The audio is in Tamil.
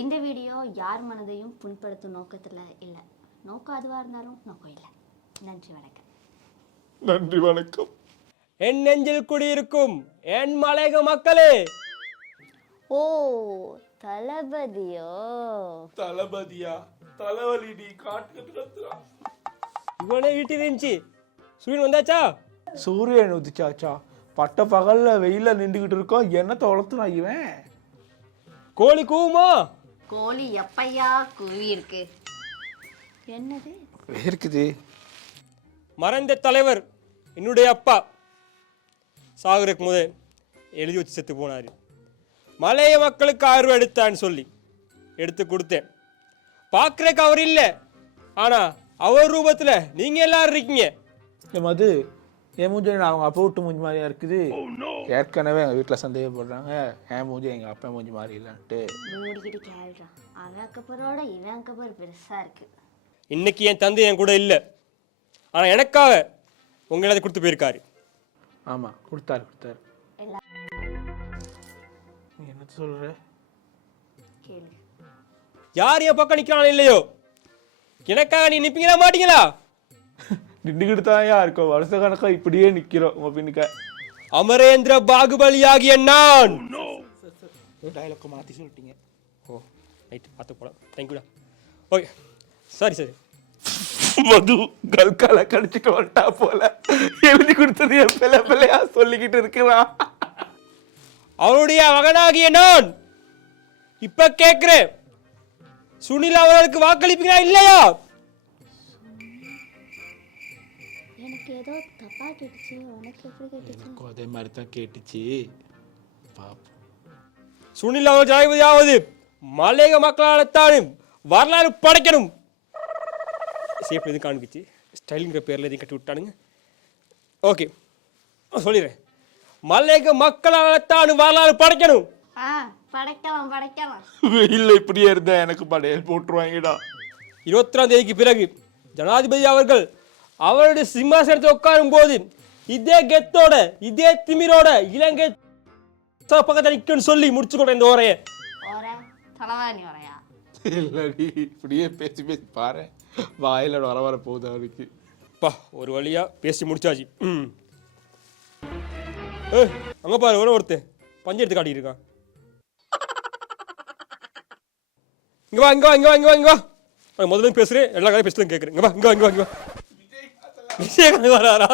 இந்த வீடியோ யார் மனதையும் புண்படுத்தும் நோக்கத்தில் இல்லை. நோக்கம் அதுவாக இருந்தாலும் நோக்கம் இல்லை. நன்றி வணக்கம். நன்றி வணக்கம். என் நெஞ்சில் குடியிருக்கும் என் மலையக மக்களே. ஓ தளபதியோ? தளபதியா? தலைவலி காட்டு. இவனே வீட்டு இருந்துச்சு. சூரியன் வந்தாச்சா? சூரியன் உதிச்சாச்சா? பட்ட பகல்ல வெயில நின்றுகிட்டு இருக்கோம். என்ன தொலைத்துனா இவன்? கோழி கூவுமா? கோழி எப்பையா கூவி இருக்கு? என்னது இருக்குது? மறைந்த தலைவர் என்னுடைய அப்பா சாகருக்கு முதல் எழுதி வச்சு செத்து போனார். மலைய மக்களுக்கு ஆர்வம் எடுத்தான்னு சொல்லி எடுத்து கொடுத்தேன். பார்க்குறக்கு அவர் இல்லை, ஆனால் அவர் ரூபத்தில் நீங்கள் எல்லாரும் இருக்கீங்க. மது என் மூஞ்சி அவங்க அப்பா விட்டு மூஞ்சி மாதிரியா இருக்குது. ஏற்கனவே எங்கள் வீட்டில் சந்தேகப்படுறாங்க என் மூஞ்சி எங்கள் அப்பா மூஞ்சி மாதிரி இல்லைன்ட்டு. மூடிக்கிட்டு கேள்றான். அவன் கப்பரோட இவன் கப்பர் பெருசாக இருக்கு. இன்னைக்கு என் தந்தை என் கூட இல்லை, ஆனால் எனக்காக உங்களை அதை கொடுத்து போயிருக்காரு. ஆமாம் கொடுத்தாரு. நீ என்ன சொல்கிற? கேளு. யார் என் பக்கம் நிற்கிறானோ இல்லையோ, எனக்காக நீ நிற்பீங்களா மாட்டீங்களா? நின்றுக்கிட்டு தான் இருக்கோம். வருஷ கணக்காக இப்படியே நிற்கிறோம் உங்கள் பின்னுக்க. அமரேந்திர பாகுபலியாகிய நான். டைலாக் மாற்றி சொல்லிட்டீங்க. ஓ ரைட், பார்த்து போகலாம். தேங்க்யூடா. ஓகே சரி. மது கல்கால கடிச்சிட்டு வந்துட்டா போல. எழுதி கொடுத்தது என் பிள்ளையா சொல்லிக்கிட்டு இருக்கிறான். அவருடைய மகனாகிய நான் இப்ப கேட்கிறேன், சுனில் அவர்களுக்கு வாக்களிப்பீங்களா இல்லையா? எனக்கு ஏதோ தப்பா கேட்டுச்சு. உனக்கு எப்படி கேட்டுச்சு? எனக்கும் அதே மாதிரி தான் கேட்டுச்சு. சுனில் அவர் ஜனாதிபதியாவது மலையக மக்களால்தான் வரலாறு படைக்கணும். சேஃப் எதுவும் காண்பிச்சு ஸ்டைலுங்கிற பேரில் எதையும் கட்டி விட்டானுங்க. ஓகே சொல்லிடுறேன், மலையக மக்களால்தான் வரலாறு படைக்கணும். படைக்கலாம். வெயில்ல இப்படியே இருந்தா எனக்கு படையல் போட்டுருவாங்கடா. 21ஆம் தேதிக்கு பிறகு ஜனாதிபதி அவர்கள் அவருடைய சிம்மாசனத்தை உட்காரும் போது இதே கெத்தோட இதே திமிரோட இலங்கை பக்கத்தை நிற்கணும்னு சொல்லி முடிச்சுக்கொண்ட இந்த ஓரையை. தலைவாணி வரையா? இல்லடி இப்படியே பேசி பாரு, வாயில வர போகுது அவருக்கு. பா ஒரு வழியா பேசி முடிச்சாச்சு. அங்க பாரு ஒருத்தன் பஞ்சு எடுத்து காட்டிட்டு இருக்கான். இங்க வா முதல்ல பேசுறேன், எல்லா கதையும் பேசுறேன் கேட்குறேன். இங்க வா விஜயகாந்த் வராரா?